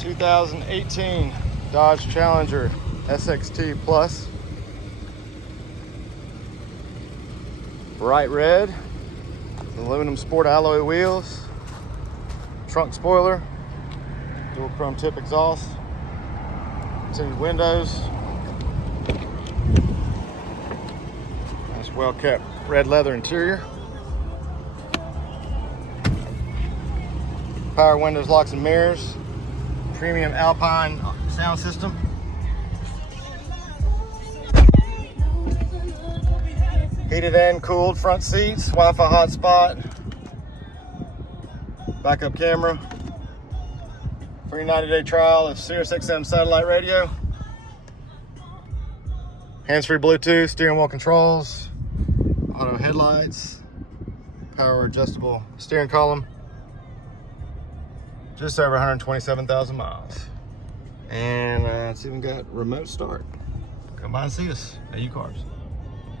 2018 Dodge Challenger SXT Plus. Bright red, aluminum sport alloy wheels, trunk spoiler, dual chrome tip exhaust, tinted windows, nice well kept red leather interior, power windows, locks and mirrors, premium Alpine sound system. Heated and cooled front seats, Wi-Fi hotspot, backup camera, free 90-day trial of SiriusXM satellite radio, hands-free Bluetooth, steering wheel controls, auto headlights, power adjustable steering column, just over 127,000 miles. And it's even got remote start. Come by and see us at UCars.